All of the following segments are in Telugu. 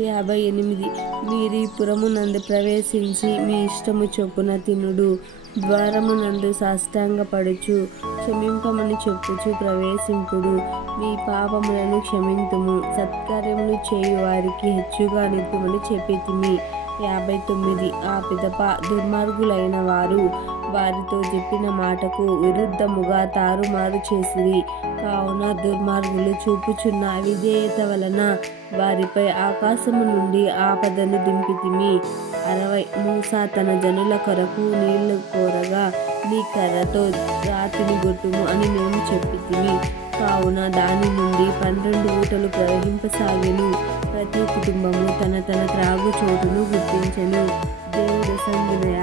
యాభై ఎనిమిది. వీరి పురమునందు ప్రవేశించి మీ ఇష్టము చొప్పున తినుడు. ద్వారమునందు సాష్టాంగపడుచు క్షమింపమని చెప్పుచు ప్రవేశింపుడు. మీ పాపములను క్షమింతుము. సత్కార్యములు చేయు వారికి హెచ్చుగా నిత్తుమని చెప్పితిమి యాభై తొమ్మిది. ఆ పిదప దుర్మార్గులైన వారు వారితో చెప్పిన మాటకు విరుద్ధముగా తారుమారు చేసిరి. కావున దుర్మార్గులు చూపుచున్న అవిధేయత వలన వారిపై ఆకాశము నుండి ఆపదను దింపితిమి. అరవై మూసా తన జనుల కొరకు నీళ్ళు కోరగా నీ కర్రతో రాతిని గొట్టుము అని మేము చెప్పితిమి. కావున దాని నుండి పన్నెండు ఊటలు ప్రవహింపసాగెను. ప్రతి కుటుంబము తన తన త్రాగు చోటును గుర్తించెను. దేవుడు సంగిన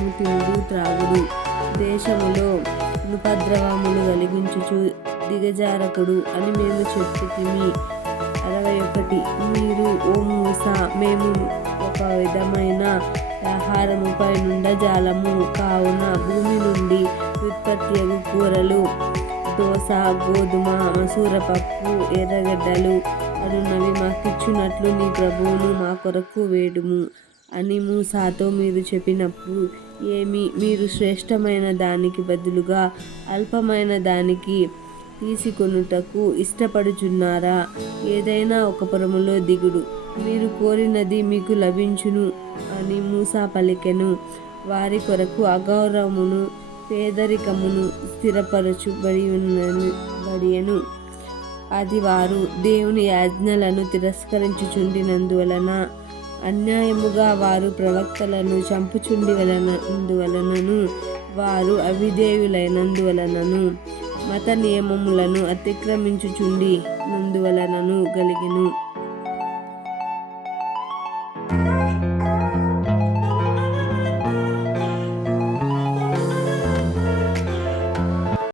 ఆహారము తిండు త్రాగుడు. దేశములో ఉపద్రవములు కలిగించుచు దిగజారకుడు అని మేము చెప్పుతిమి. అరవై ఒకటి. మీరు ఓ మూస మేము ఒక విధమైన ఆహారముపై నుండజాలము కావున భూమి నుండి ఉత్పత్తి కూరలు దోస గోధుమ మసూర పప్పు ఎర్రగడ్డలు అనున్నవి మాకిచ్చినట్లు నీ ప్రభువును మా కొరకు వేడుము. అని మూసాతో మీరు చెప్పినప్పుడు ఏమి మీరు శ్రేష్టమైన దానికి బదులుగా అల్పమైన దానికి తీసుకొనుటకు ఇష్టపడుచున్నారా? ఏదైనా ఒక పురములో దిగుడు మీరు కోరినది మీకు లభించును అని మూసా పలికెను. వారి కొరకు అగౌరవమును పేదరికమును స్థిరపరచుబడి ఉన్నను అది వారు దేవుని యాజ్ఞలను తిరస్కరించుచుండినందువలన అన్యాయముగా వారు ప్రవక్తలను చంపుచుండి వలనందువలనను వారు అవిధేయులైనందువలనను మత నియమములను అతిక్రమించుచుండి నందువలనను కలిగిను